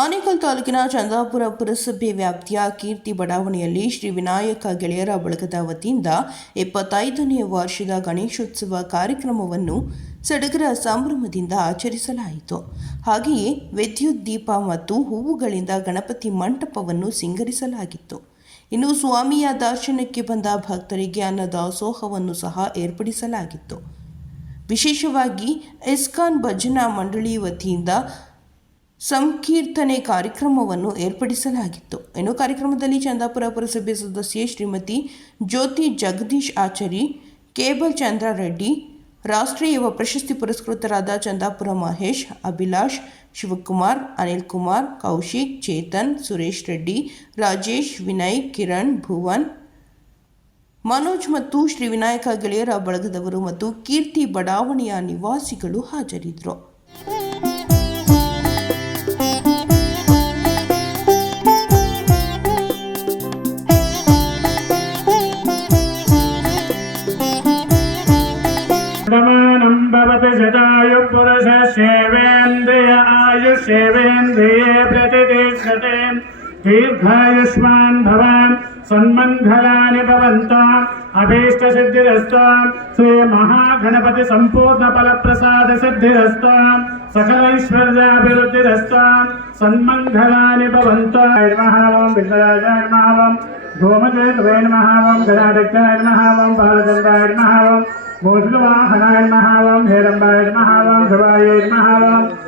ಆನೇಕಲ್ ತಾಲೂಕಿನ ಚಂದಾಪುರ ಪುರಸಭೆ ವ್ಯಾಪ್ತಿಯ ಕೀರ್ತಿ ಬಡಾವಣೆಯಲ್ಲಿ ಶ್ರೀ ವಿನಾಯಕ ಗೆಳೆಯರ ಬಳಗದ ವತಿಯಿಂದ ಎಪ್ಪತ್ತೈದನೇ ವರ್ಷದ ಗಣೇಶೋತ್ಸವ ಕಾರ್ಯಕ್ರಮವನ್ನು ಸಡಗರ ಸಂಭ್ರಮದಿಂದ ಆಚರಿಸಲಾಯಿತು. ಹಾಗೆಯೇ ವಿದ್ಯುತ್ ದೀಪ ಮತ್ತು ಹೂವುಗಳಿಂದ ಗಣಪತಿ ಮಂಟಪವನ್ನು ಸಿಂಗರಿಸಲಾಗಿತ್ತು. ಇನ್ನು ಸ್ವಾಮಿಯ ದರ್ಶನಕ್ಕೆ ಬಂದ ಭಕ್ತರಿಗೆ ಅನ್ನದಾಸೋಹವನ್ನು ಸಹ ಏರ್ಪಡಿಸಲಾಗಿತ್ತು. ವಿಶೇಷವಾಗಿ ಇಸ್ಕಾನ್ ಭಜನಾ ಮಂಡಳಿ ವತಿಯಿಂದ ಸಂಕೀರ್ತನೆ ಕಾರ್ಯಕ್ರಮವನ್ನು ಏರ್ಪಡಿಸಲಾಗಿತ್ತು. ಇನ್ನು ಕಾರ್ಯಕ್ರಮದಲ್ಲಿ ಚಂದಾಪುರ ಪುರಸಭೆ ಸದಸ್ಯೆ ಶ್ರೀಮತಿ ಜ್ಯೋತಿ ಜಗದೀಶ್ ಆಚಾರಿ, ಕೇಬಲ್ ಚಂದ್ರ ರೆಡ್ಡಿ, ರಾಷ್ಟ್ರೀಯ ಯುವ ಪ್ರಶಸ್ತಿ ಪುರಸ್ಕೃತರಾದ ಚಂದಾಪುರ ಮಹೇಶ್, ಅಭಿಲಾಷ್, ಶಿವಕುಮಾರ್, ಅನಿಲ್ ಕುಮಾರ್, ಕೌಶಿಕ್, ಚೇತನ್, ಸುರೇಶ್ ರೆಡ್ಡಿ, ರಾಜೇಶ್, ವಿನಯ್, ಕಿರಣ್, ಭುವನ್, ಮನೋಜ್ ಮತ್ತು ಶ್ರೀ ವಿನಾಯಕ ಗೆಳೆಯರ ಬಳಗದವರು ಮತ್ತು ಕೀರ್ತಿ ಬಡಾವಣೆಯ ನಿವಾಸಿಗಳು ಹಾಜರಿದ್ದರು. सेवेन्द्रिय आयुष्येवेन्द्रिये प्रतिष्ठते दीर्घायुष्मान् సన్మంగళాని భవంత అభీష్ట సిద్ధిరస్తాం శ్రీ మహాగణపతి సంపూర్ణ ఫల ప్రసాద సిద్ధిరస్తాం సకలైశ్వర్యాభివృద్ధిరస్తాం సన్మంగళాని భవంత మహావం విశ్వరాజాయ మహావం గోమదేవే మహావం గణాడక్కాయ మహావం బాలచంద్రాయ మహావం మోషులవాహనాయ మహావం హేరంబాయ మహావం శివాయ మహావం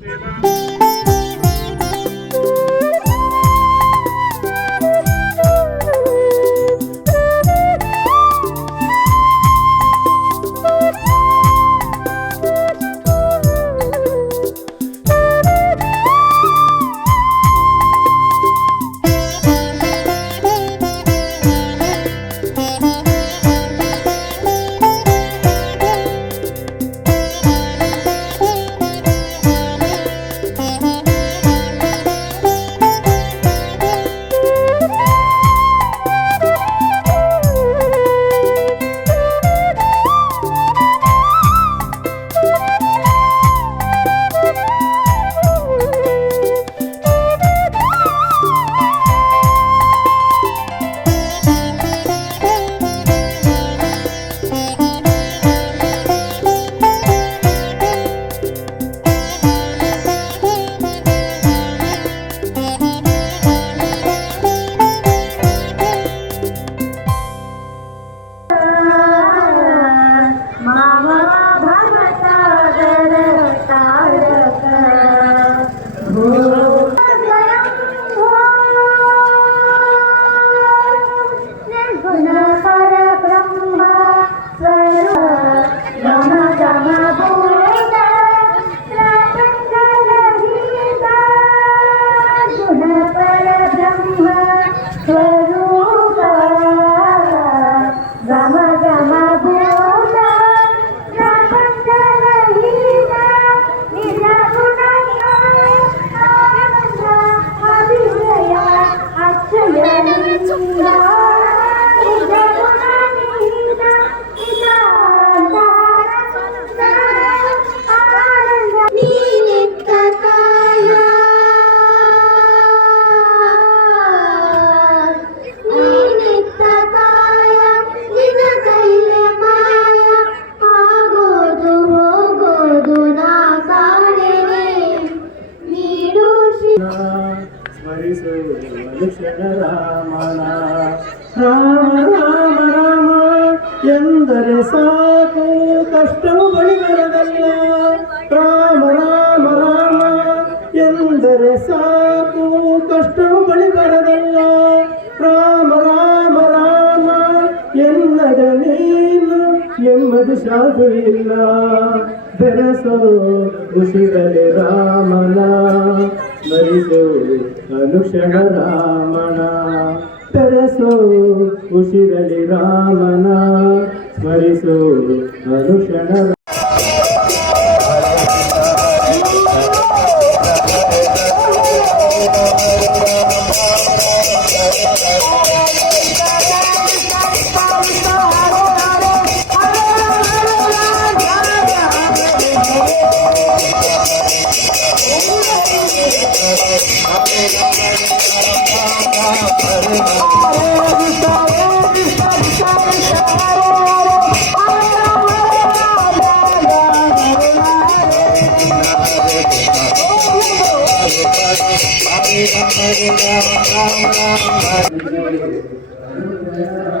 ರಾಮ ರಾಮ ರಾಮ. ಎಂದರೆ ಸಾಕು, ಕಷ್ಟವು ಬಳಿ ಬರದಲ್ಲ. ರಾಮ ರಾಮ ರಾಮ. ಎನ್ನದ ನೀನು ನೆಮ್ಮದಿ ಇಲ್ಲ ಬೆರಸೋ ಉಸಿರಲೆ ರಾಮನ. ಮರಿಸೋ ಅನುಷಣ ರಾಮನ. ಬೆರಸೋ ಉಸಿರಲೆ ರಾಮನ. ಸ್ಮರಿಸು Thank you.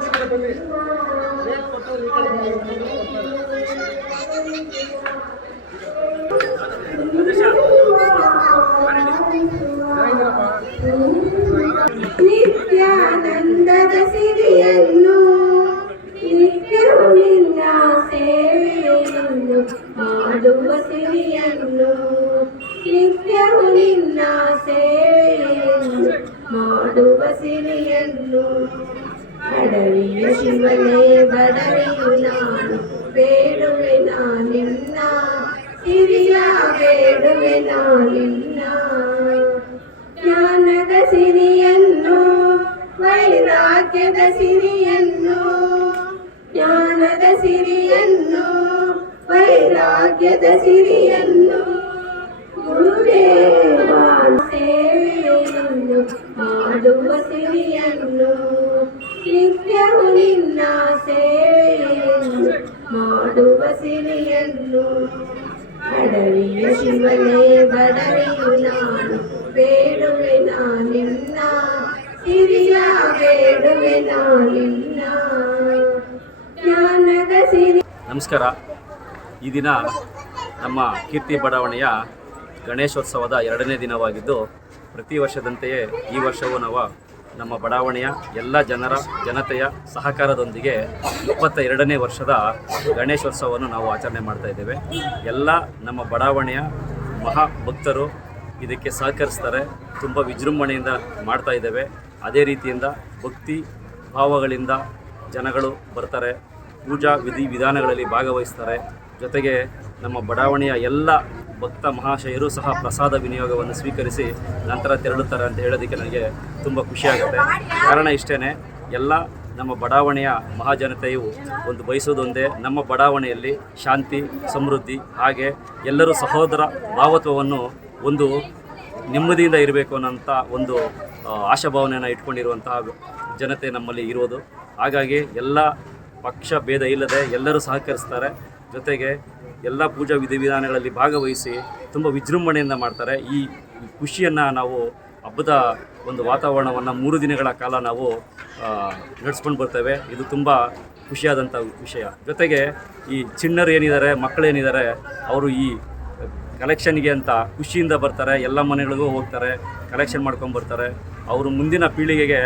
ఇక్కడ కొన్ని రేట్ కొట్టాలి ఇక్కడ ಬೇಡುವೆ ನಿನ್ನ ಜ್ಞಾನದ ಸಿರಿಯನ್ನು, ವೈರಾಗ್ಯದ ಸಿರಿಯನ್ನು, ಜ್ಞಾನದ ಸಿರಿಯನ್ನು, ವೈರಾಗ್ಯದ ಸಿರಿಯನ್ನು. ಗುರುದೇವ ಸೇವೆಯನ್ನು ಮಾಡುವ ಸಿರಿಯನ್ನು, ನಿತ್ಯವು ನಿನ್ನ ಸೇವೆಯನ್ನು ಮಾಡುವ ಸಿರಿಯನ್ನು. ಅಡವಿಯ ಶಿವನೇ, ಬಡವಿಯು ನಾನು. ಬೇಡುವೆ ನಿನ್ನ. ಸಿರಿಯ ಬೇಡುವೆ ನಿನ್ನ. ಜ್ಞಾನದ ಸಿರಿ. ನಮಸ್ಕಾರ. ಈ ದಿನ ನಮ್ಮ ಕೀರ್ತಿ ಬಡಾವಣೆಯ ಗಣೇಶೋತ್ಸವದ ಎರಡನೇ ದಿನವಾಗಿದ್ದು ಪ್ರತಿ ವರ್ಷದಂತೆಯೇ ಈ ವರ್ಷವೂ ನಾವು ನಮ್ಮ ಬಡಾವಣೆಯ ಎಲ್ಲ ಜನರ ಜನತೆಯ ಸಹಕಾರದೊಂದಿಗೆ ಇಪ್ಪತ್ತ ಎರಡನೇ ವರ್ಷದ ಗಣೇಶೋತ್ಸವವನ್ನು ನಾವು ಆಚರಣೆ ಮಾಡ್ತಾ ಇದ್ದೇವೆ. ಎಲ್ಲ ನಮ್ಮ ಬಡಾವಣೆಯ ಮಹಾ ಭಕ್ತರು ಇದಕ್ಕೆ ಸಹಕರಿಸ್ತಾರೆ. ತುಂಬ ವಿಜೃಂಭಣೆಯಿಂದ ಮಾಡ್ತಾ ಇದ್ದೇವೆ. ಅದೇ ರೀತಿಯಿಂದ ಭಕ್ತಿ ಭಾವಗಳಿಂದ ಜನಗಳು ಬರ್ತಾರೆ. ಪೂಜಾ ವಿಧಿ ವಿಧಾನಗಳಲ್ಲಿ ಭಾಗವಹಿಸ್ತಾರೆ. ಜೊತೆಗೆ ನಮ್ಮ ಬಡಾವಣೆಯ ಎಲ್ಲ ಭಕ್ತ ಮಹಾಶಯರು ಸಹ ಪ್ರಸಾದ ವಿನಿಯೋಗವನ್ನು ಸ್ವೀಕರಿಸಿ ನಂತರ ತೆರಳುತ್ತಾರೆ ಅಂತ ಹೇಳೋದಕ್ಕೆ ನನಗೆ ತುಂಬ ಖುಷಿಯಾಗುತ್ತೆ. ಕಾರಣ ಇಷ್ಟೇ ಎಲ್ಲ ನಮ್ಮ ಬಡಾವಣೆಯ ಮಹಾಜನತೆಯು ಒಂದು ಬಯಸೋದೊಂದೇ, ನಮ್ಮ ಬಡಾವಣೆಯಲ್ಲಿ ಶಾಂತಿ, ಸಮೃದ್ಧಿ, ಹಾಗೆ ಎಲ್ಲರೂ ಸಹೋದರ ಭಾವತ್ವವನ್ನು ಒಂದು ನೆಮ್ಮದಿಯಿಂದ ಇರಬೇಕು ಅನ್ನೋಂಥ ಒಂದು ಆಶಾಭಾವನೆಯನ್ನು ಇಟ್ಕೊಂಡಿರುವಂತಹ ಜನತೆ ನಮ್ಮಲ್ಲಿ ಇರೋದು. ಹಾಗಾಗಿ ಎಲ್ಲ ಪಕ್ಷ ಭೇದ ಇಲ್ಲದೆ ಎಲ್ಲರೂ ಸಹಕರಿಸ್ತಾರೆ. ಜೊತೆಗೆ ಎಲ್ಲ ಪೂಜಾ ವಿಧಿವಿಧಾನಗಳಲ್ಲಿ ಭಾಗವಹಿಸಿ ತುಂಬ ವಿಜೃಂಭಣೆಯಿಂದ ಮಾಡ್ತಾರೆ. ಈ ಖುಷಿಯನ್ನು ನಾವು ಹಬ್ಬದ ಒಂದು ವಾತಾವರಣವನ್ನು ಮೂರು ದಿನಗಳ ಕಾಲ ನಾವು ನಡೆಸ್ಕೊಂಡು ಬರ್ತೇವೆ. ಇದು ತುಂಬ ಖುಷಿಯಾದಂಥ ವಿಷಯ. ಜೊತೆಗೆ ಈ ಚಿಣ್ಣರು ಏನಿದ್ದಾರೆ ಮಕ್ಕಳೇನಿದ್ದಾರೆ ಅವರು ಈ ಕಲೆಕ್ಷನ್ಗೆ ಅಂತ ಖುಷಿಯಿಂದ ಬರ್ತಾರೆ. ಎಲ್ಲ ಮನೆಗಳಿಗೂ ಹೋಗ್ತಾರೆ ಕಲೆಕ್ಷನ್ ಮಾಡ್ಕೊಂಡು ಬರ್ತಾರೆ. ಅವರು ಮುಂದಿನ ಪೀಳಿಗೆಗೆ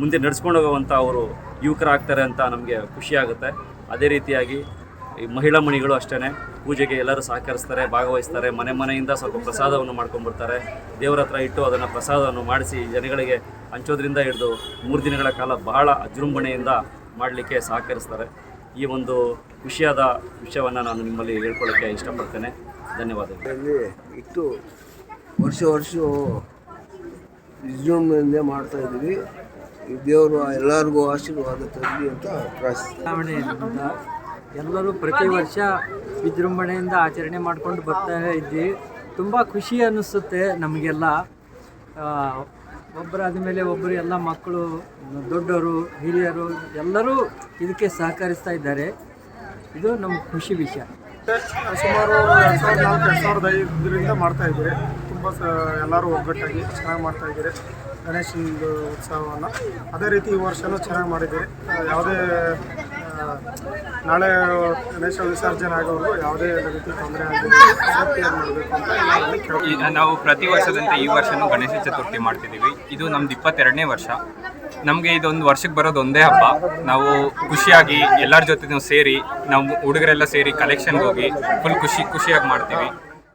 ಮುಂದೆ ನಡೆಸ್ಕೊಂಡು ಹೋಗುವಂಥ ಅವರು ಯುವಕರಾಗ್ತಾರೆ ಅಂತ ನಮಗೆ ಖುಷಿಯಾಗುತ್ತೆ. ಅದೇ ರೀತಿಯಾಗಿ ಈ ಮಹಿಳಾ ಮಣಿಗಳು ಅಷ್ಟೇ ಪೂಜೆಗೆ ಎಲ್ಲರೂ ಸಹಕರಿಸ್ತಾರೆ ಭಾಗವಹಿಸ್ತಾರೆ ಮನೆ ಮನೆಯಿಂದ ಸ್ವಲ್ಪ ಪ್ರಸಾದವನ್ನು ಮಾಡ್ಕೊಂಡ್ಬರ್ತಾರೆ ದೇವರ ಹತ್ರ ಇಟ್ಟು ಅದನ್ನು ಪ್ರಸಾದವನ್ನು ಮಾಡಿಸಿ ಜನಗಳಿಗೆ ಹಂಚೋದ್ರಿಂದ ಹಿಡಿದು ಮೂರು ದಿನಗಳ ಕಾಲ ಬಹಳ ಅಜೃಂಭಣೆಯಿಂದ ಮಾಡಲಿಕ್ಕೆ ಸಹಕರಿಸ್ತಾರೆ. ಈ ಒಂದು ಖುಷಿಯಾದ ವಿಷಯವನ್ನು ನಾನು ನಿಮ್ಮಲ್ಲಿ ಹೇಳ್ಕೊಳ್ಳೋಕ್ಕೆ ಇಷ್ಟಪಡ್ತೇನೆ. ಧನ್ಯವಾದಗಳು. ಇಟ್ಟು ವರ್ಷ ವರ್ಷ ವಿಜೃಂಭಣೆಯಿಂದ ಮಾಡ್ತಾ ಇದ್ದೀವಿ. ಈ ದೇವರು ಎಲ್ಲರಿಗೂ ಆಶೀರ್ವಾದ ತರಲಿ ಅಂತ ಪ್ರಾರ್ಥಿಸ್ತೀನಿ. ಎಲ್ಲರೂ ಪ್ರತಿ ವರ್ಷ ವಿಜೃಂಭಣೆಯಿಂದ ಆಚರಣೆ ಮಾಡ್ಕೊಂಡು ಬರ್ತಾ ಇದ್ವಿ ತುಂಬ ಖುಷಿ ಅನ್ನಿಸುತ್ತೆ ನಮಗೆಲ್ಲ. ಒಬ್ಬರಾದ ಮೇಲೆ ಒಬ್ಬರು ಎಲ್ಲ ಮಕ್ಕಳು ದೊಡ್ಡವರು ಹಿರಿಯರು ಎಲ್ಲರೂ ಇದಕ್ಕೆ ಸಹಕರಿಸ್ತಾ ಇದ್ದಾರೆ. ಇದು ನಮ್ಮ ಖುಷಿ ವಿಷಯ. ಸುಮಾರು ಎರಡು ಸಾವಿರದ ನಾಲ್ಕು ಎರಡು ಸಾವಿರದ ಐದರಿಂದ ಮಾಡ್ತಾ ಇದ್ದೀರಿ. ತುಂಬ ಸ ಎಲ್ಲರೂ ಒಗ್ಗಟ್ಟಾಗಿ ಚೆನ್ನಾಗಿ ಮಾಡ್ತಾ ಇದ್ದೀರಿ. ಗಣೇಶನ ಉತ್ಸವವನ್ನು. ಅದೇ ರೀತಿ ಈ ವರ್ಷವೂ ಚೆನ್ನಾಗಿ ಮಾಡಿದ್ದೀರಿ. ಯಾವುದೇ ನಾಳೆ ಗಣೇಶ ವಿಸರ್ಜನೆ ಆಗೋರು ಯಾವುದೇ ರೀತಿ ತೊಂದರೆ ಈಗ ನಾವು ಪ್ರತಿ ವರ್ಷದಂತೆ ಈ ವರ್ಷನೂ ಗಣೇಶ ಚತುರ್ಥಿ ಮಾಡ್ತಿದ್ದೀವಿ. ಇದು ನಮ್ದು ಇಪ್ಪತ್ತೆರಡನೇ ವರ್ಷ. ನಮಗೆ ಇದೊಂದು ವರ್ಷಕ್ಕೆ ಬರೋದು ಒಂದೇ ಹಬ್ಬ. ನಾವು ಖುಷಿಯಾಗಿ ಎಲ್ಲರ ಜೊತೆ ಸೇರಿ, ನಾವು ಹುಡುಗರೆಲ್ಲ ಸೇರಿ ಕಲೆಕ್ಷನ್ಗೆ ಹೋಗಿ ಫುಲ್ ಖುಷಿ, ಖುಷಿಯಾಗಿ ಮಾಡ್ತೀವಿ.